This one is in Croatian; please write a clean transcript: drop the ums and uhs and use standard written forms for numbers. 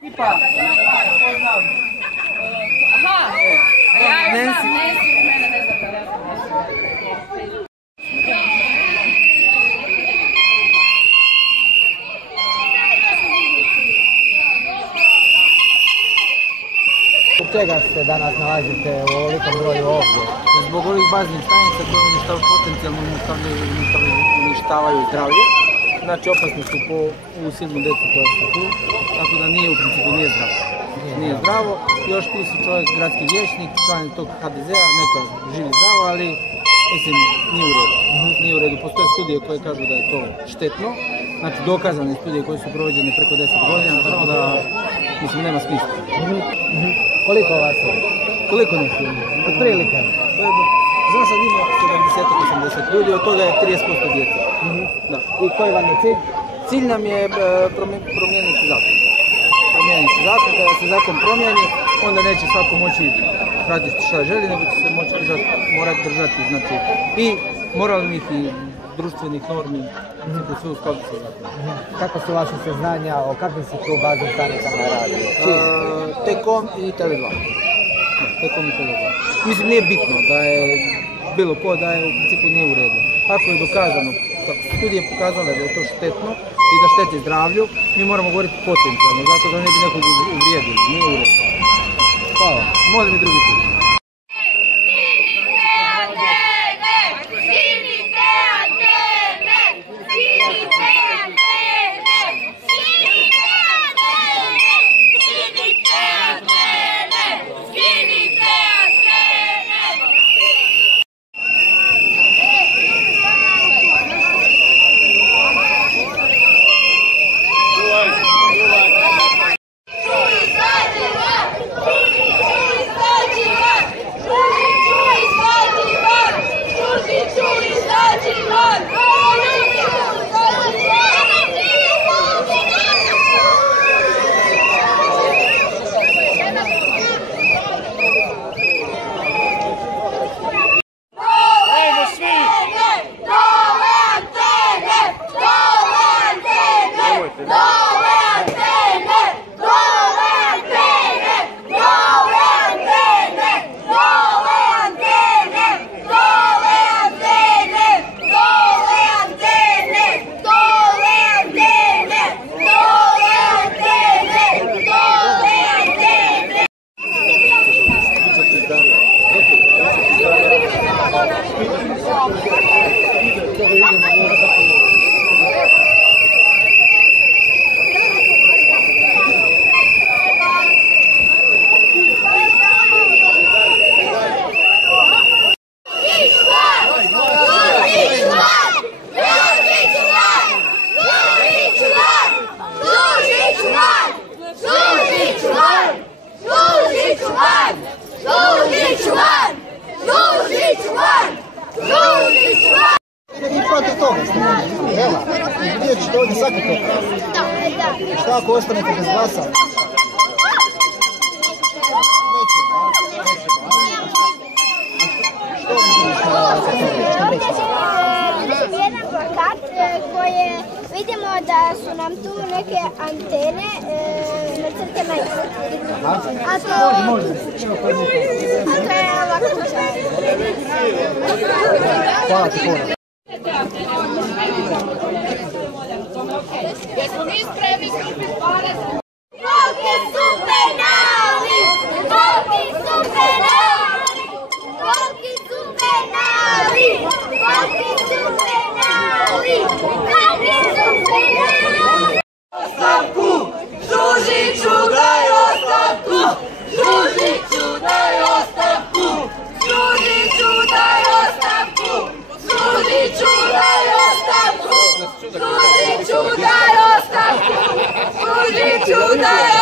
Tipa. Aha. Nancy. Nancy u mene ne znam da ja sam nešto. Zbog čega se danas nalazite u ovolikom broju ovdje? Zbog ovih baznih stanica koje potencijalno uništavaju zdravlje. Znači opasni su po silnu djecu koja su tu, tako da nije u principu nije zdravo. Još tu si čovjek gradski vijećnik, član tog HDZ-a, neka živi zdravo, ali mislim nije u redu. Nije u redu. Postoje studije koje kažu da je to štetno, znači dokazane studije koje su provođene preko 10 godina, tako da mislim nema smisla. Koliko vas je? Koliko nas je? Otprilike. Za sad ima 70-80 ljudi, od toga je 30% djece. Da. I koji vam je cilj? Cilj nam je promijeniti zakon. Kada se zakon promijeni, onda neće svako moći raditi šta želi, nego će se morati držati znači, i moralnih i društvenih normi, sve u skladu sa zakonom. Kako su vaše saznanja, o kakvim se tu baznim stanicama radi? T-Com i TV2. T-Com i TV2. Mislim, nije bitno da je bilo ko da je u principu nije u redu. Ako je dokazano, kako su studije pokazale da je to štetno i da šteti zdravlju, mi moramo govoriti potencijalno, zato da ne bi nekog uvrijedili. Nije u redu. Hvala. Molim i drugi put. Vidjet ćete ovdje sakupiti. Šta ako ostanete bez glasa? Jedan plakat koje vidimo da su nam tu neke antene nacrtane. A to je ovako čaj. Hvala ti puno. Jesmo mi spremni skupiti pare? Koliki su penali! Koliki su penali! Koliki su penali! Koliki su penali! Koliki su penali! Ostavku! Žužiću daj ostavku! Žužiću daj ostavku! Žužiću daj ostavku! Žužiću daj ostavku! Žužiću daj ostavku! Žužiću daj